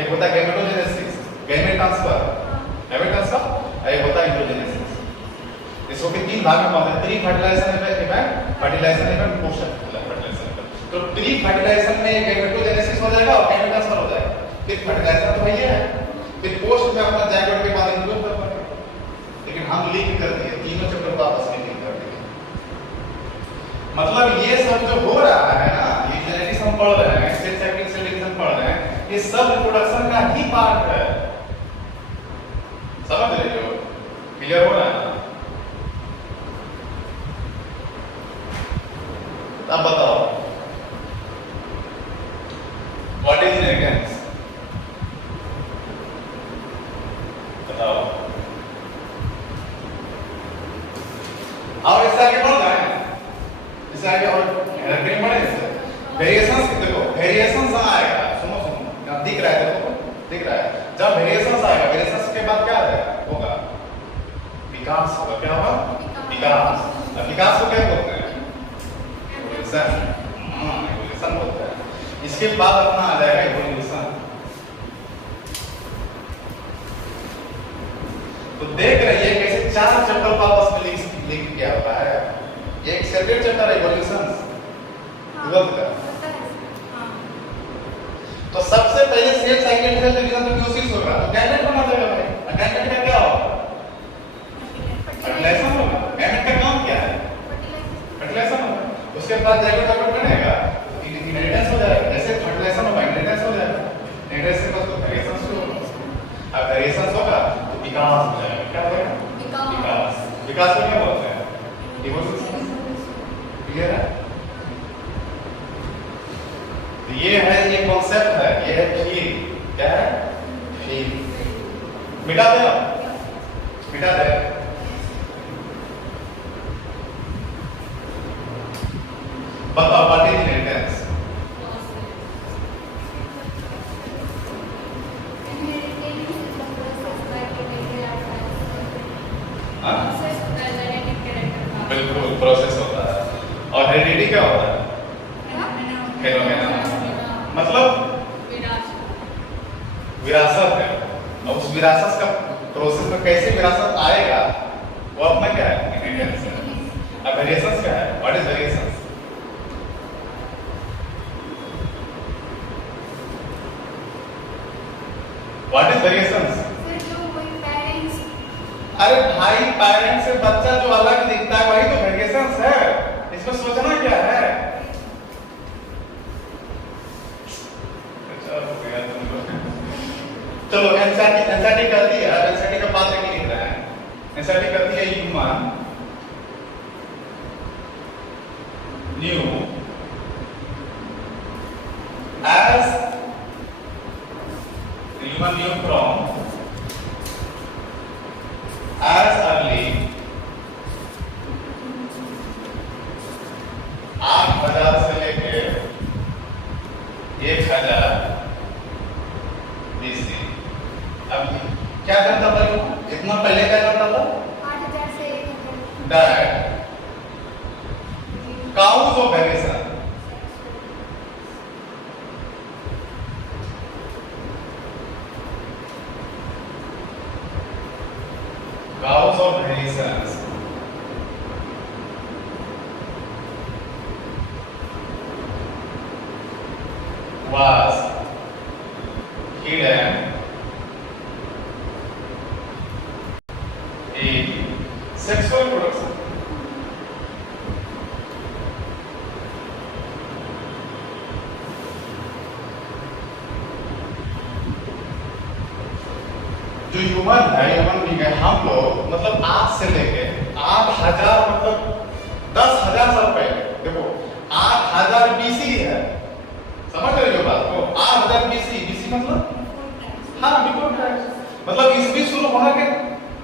एक होता है gametogenesis, gamete transfer, gamete transfer, एक होता है इंट्रोजेनेसिस। इसको के तीन भाग में बांटा है, pre fertilization event, fertilization event, post fertilization event. तो प्री फर्टिलाइजेशन में गैमेटोजेनेसिस हो जाएगा और गैमेट ट्रांसफर हो जाएगा। फिर फर्टिलाइजेशन तो वही है, फिर पोस्ट में अपना जाइगोट के बाद इंक्लूड कर पाएंगे। लेकिन हम लिंक कर दिए तीनों चक्कर को आपस में लिंक कर दिए। मतलब ये सब जो हो रहा है ना, ये जेनेटिक्स हम पढ़ रहे हैं, सेल साइकिल सेल डिवीजन पढ़ रहे हैं, ये सब रिप्रोडक्शन का ही पार्ट है। समझ रहे हो? क्लियर हो रहा है? अब बताओ व्हाट इज इनहेरिटेंस? बताओ। और इससे आगे बढ़ जाए, इससे आगे और हेरिटेंस बढ़े इससे वेरिएशंस देखो, वेरिएशंस आएगा, सुनो सुनो, अब दिख रहा है, देखो दिख रहा है, जब वेरिएशंस आएगा, वेरिएशंस के बाद क्या होगा? विकास होगा। क्या होगा? विकास। अब विकास को क्या बोलते हैं? इवोल्यूशन बोलते हैं। इसके बाद अपना आ जाएगा इवोल्यूशन। तो देख रही है कैसे चार चैप्टर को आपस में लिंक किया हुआ है। ये एक सेपरेट चैप्टर है इवोल्यूशन ट्वेल्थ का। तो सबसे पहले सेल साइकिल सेल डिवीजन तो क्यों होगा? तो गैमेट बना जाएगा भाई। गैमेट का क्या होगा? फर्टिलाइजेशन होगा। गैमेट का काम क्या है? फर्टिलाइजेशन होगा। उसके बाद जाइगोट जाइगोट बनेगा, इनहेरिटेंस हो जाएगा। जैसे फर्टिलाइजेशन होगा, इनहेरिटेंस हो जाएगा। इनहेरिटेंस के बाद वेरिएशन शुरू होगा। अब वेरिएशन होगा तो विकास हो जाएगा। क्या होगा? विकास। विकास को क्या बोलते हैं? इवोल्यूशन। क्लियर है? तो ये है, ये कॉन्सेप्ट है, ये है फील्ड। क्या है? फील्ड। मिटा दे, मिटा दे। बताओ व्हाट इज इनहेरिटेंस? बिल्कुल प्रोसेस होता है। और हेरिडिटी क्या होता है? फेनोमेना, मतलब विरासत है। और उस विरासत का प्रोसेस में कैसे विरासत आएगा वो अपना क्या है? इनहेरिटेंस है। अब वेरिएशंस क्या है? What is variations? What is variations? अरे भाई, पेरेंट्स से बच्चा जो अलग दिखता है वही तो वेरिएशंस है। इसमें सोचना क्या है? चलो एनसीईआरटी करती है, एनसीईआरटी का पात्र क्या लिख रहा है? एनसीईआरटी करती है human new age human knew from as early 8000 से लेके 1000 BC। अब क्या करता था? इतना पहले क्या करता था? 8000 से that cause of variation, cause of variations was hidden in sexual reproduction। जो ह्यूमन है, ह्यूमन बीइंग है, हम लोग मतलब आज से लेके 8000 मतलब 10,000 साल पहले, देखो 8000 BC है। समझ रहे हो बात को? 8000 BC, BC मतलब हाँ बिल्कुल करेक्ट, मतलब ईस्वी शुरू होने के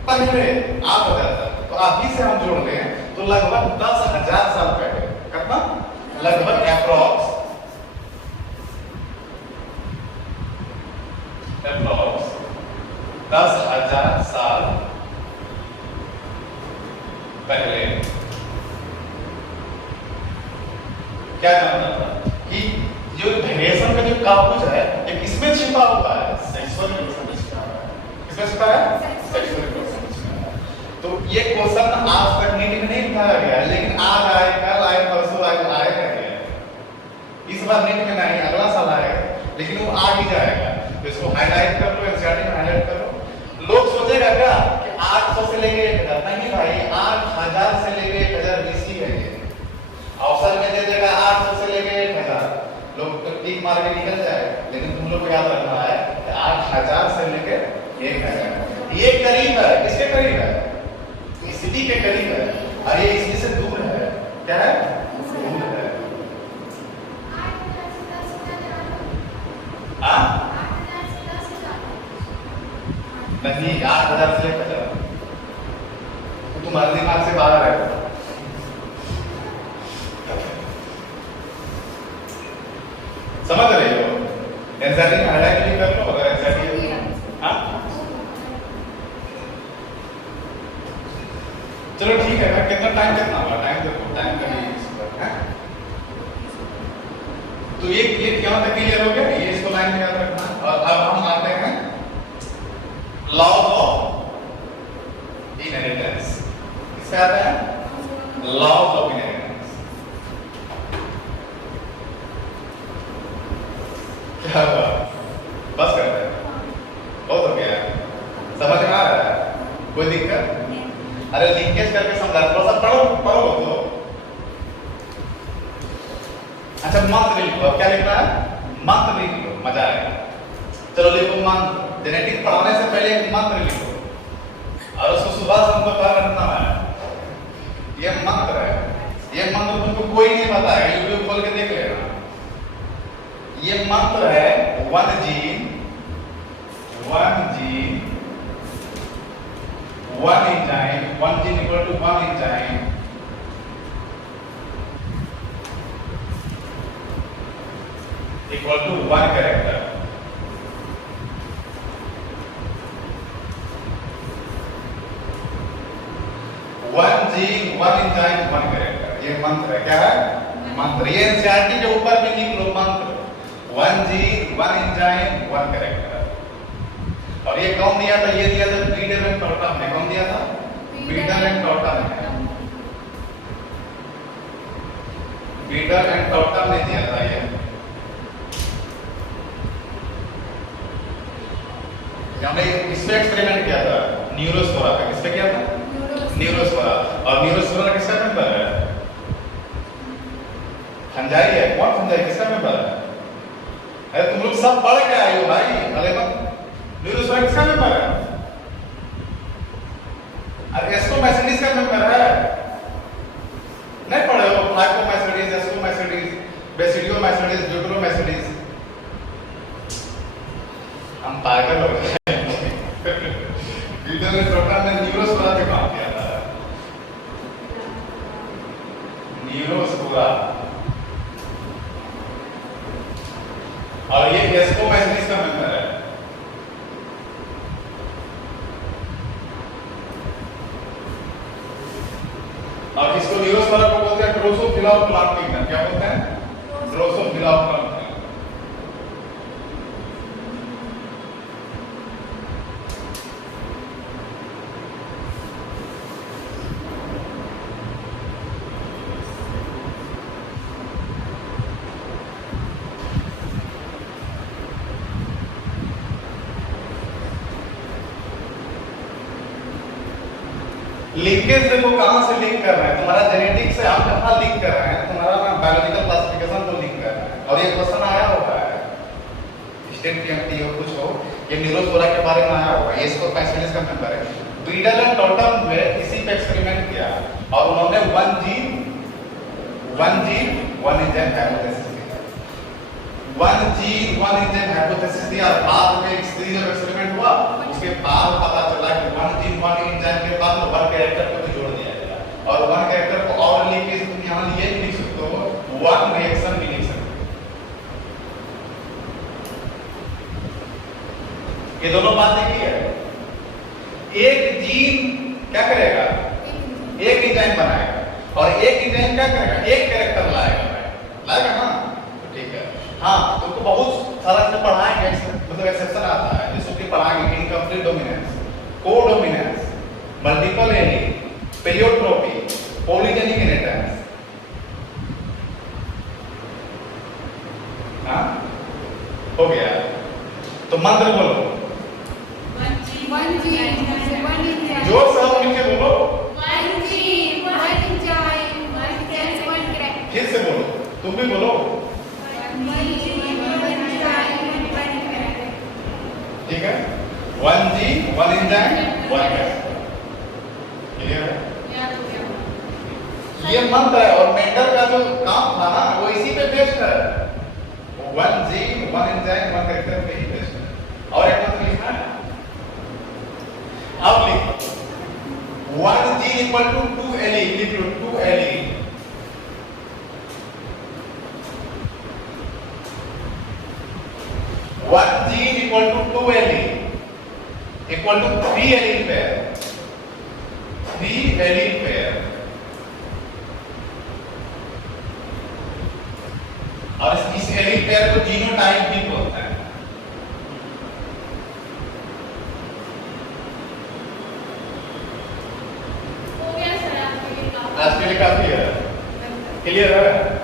पहले 8000 तक। तो अभी से हम जोड़ लें तो लगभग 10,000 साल पहले। कितना? लगभग अप्रॉक्स 10,000 साल पहले क्या जानना था कि जो वेरिएशन का जो कागज है एक इसमें छिपा हुआ है, सेक्सुअल रिप्रोडक्शन किसमें सिखा है? Sexual reproduction. तो ये क्वेश्चन आज तक नीट में नहीं उठाया गया है, लेकिन आज आए, कल आए, परसों आएगा। इस बार नीट में नहीं, अगला साल आएगा, लेकिन वो आ ही जाएगा। तो इसको हाईलाइट कर लो, एनसीईआरटी में हाईलाइट कर लो। लोग सोचेगा क्या कि 800 से लेके 1000, नहीं भाई, 8000 से लेके 1000 बीसी है ये। ऑप्शन में दे देगा 800 से लेके 1000, लोग तो टिक मार के निकल जाए, लेकिन तुम लोग को याद रखना है कि 8000 से लेके 1000 ये करीब है। किसके करीब है? इसी के करीब है, और ये इसी से दूर है। क्या है? दूर है। नहीं, 8000 से लेकर 1000 तो तुम्हारे दिमाग से बाहर है। समझ रहे हो? एंजाइटी में हाईलाइट भी कर लो, अगर एंजाइटी। हाँ, चलो ठीक है। मैं कितना टाइम हुआ? टाइम देखो, टाइम का नहीं है। तो ये क्या तक क्लियर हो गया? ये इसको लाइन में याद रखना। और अब हम आते हैं लॉज ऑफ इनहेरिटेंस। किससे आते हैं? Laws of inheritance. क्या हुआ? बस करते हैं, बहुत हो गया। समझ में आ रहा है? कोई दिक्कत? अरे लिंकेज करके समझा, थोड़ा सा पढ़ो तो। अच्छा, मंत्र लिखो। क्या लिखना है? मंत्र लिख लो, मजा आएगा। चलो लिखो मंत्र। जेनेटिक पढ़ाने से पहले एक मंत्र लिखो, और उसको सुबह शाम को क्या करना है? ये मंत्र है। ये मंत्र तुमको कोई नहीं बताएगा, यूट्यूब खोल के देख लेना। ये मंत्र है 1 gene 1 enzyme, 1 gene equal to 1 enzyme equal to 1 character. One gene 1 enzyme 1 character, ये मंत्र है। क्या है? मंत्र। ये एनसीईआरटी के ऊपर भी लिख लो मंत्र। 1 जीन 1 एंजाइम 1 कैरेक्टर। और ये कौन दिया था? ये दिया था बीडल एंड टॉर्टन ने। कौन दिया था? बीडल एंड टॉर्टन ने। बीडल एंड टॉर्टन ने दिया था ये। हमने इसमें एक्सपेरिमेंट किया था न्यूरोस्पोरा का। किसपे किया था? न्यूरोस्पोरा। और न्यूरोस्पोरा किसका मेंबर है? फंजाई है। कौन फंजाई? किसका मेंबर है? अरे तुम लोग सब पढ़ के आए हो भाई, अरे मत। न्यूरोस्पोरा किसका मेंबर है? अरे एस्कोमैसिडीज का मेंबर है। नहीं पढ़े हो? फ्लाइकोमैसिडीज, एस्कोमैसिडीज, बेसिडियोमैसिडीज, ड्यूटेरोमैसिडीज। हम पागल हो गए। बीडल एंड टॉर्टन ने न्यूरोस्पोरा पे काम किया था। न्यूरोस्पोरा। और ये एस्कोमैसिडीज का मेंबर है। और इसको न्यूरोस्पोरा को बोलते हैं ड्रोसोफिला प्लांट किंगडम। क्या बोलते हैं? Drosophila plant. लिंकेज देखो कहां से लिंक कर रहे हैं। तुम्हारा जेनेटिक से हम कहां लिंक कर रहे हैं? तुम्हारा बायोलॉजिकल क्लासिफिकेशन को लिंक कर रहे हैं। और ये क्वेश्चन आया हुआ है स्टेट पीएमटी हो कुछ हो, ये न्यूरोस्पोरा के बारे में आया हुआ है। ये इसको पैसेलिस का मेंबर है। बीडल एंड टॉर्टन में इसी पे एक्सपेरिमेंट किया और उन्होंने 1 जीन 1 एंजाइम हाइपोथेसिस दिया। 1 जीन 1 एंजाइम हाइपोथेसिस दिया। बाद में एक सीरीज ऑफ एक्सपेरिमेंट हुआ, उसके बाद पता चला कि 1 जीन 1 एंजाइम के बाद 1 कैरेक्टर को जोड़ दिया गया। और 1 कैरेक्टर को और लिख के तुम यहां ये लिख सकते हो, 1 रिएक्शन भी लिख सकते हो। ये दोनों बातें की है। एक जीन क्या करेगा? एक एंजाइम बनाएगा, और एक एंजाइम क्या करेगा? एक कैरेक्टर लाएगा ना? तो ठीक है। हाँ, तुमको बहुत सारा पढ़ाएंगे, मतलब एक्सेप्शन आता है। से पढ़ाएंगे incomplete dominance, codominance, multiple allele, pleiotropy, polygenic inheritance. हाँ हो गया। तो मंत्र बोलो, जोर से हम मिलके बोलो, फिर से बोलो, तुम भी बोलो, ठीक है। 1G 1 एंजाइम 1 कैप्सिड, क्लियर है? ये मंत्र है और मेंडल का जो काम था ना वो इसी पे बेस्ड है। 1G 1 एंजाइम 1 कैप्सिड पे ही बेस्ड है। और एक मंत्र लिखना है, अब लिखो 1G इक्वल टू 2 एलील, लिख लो 2 allele, 1G equal to 2 allele equal to 3 allele pair, 3 allele pair. और इस एलील पेयर को जीनोटाइप भी बोलते हैं। आज के लिए काफी है, क्लियर है?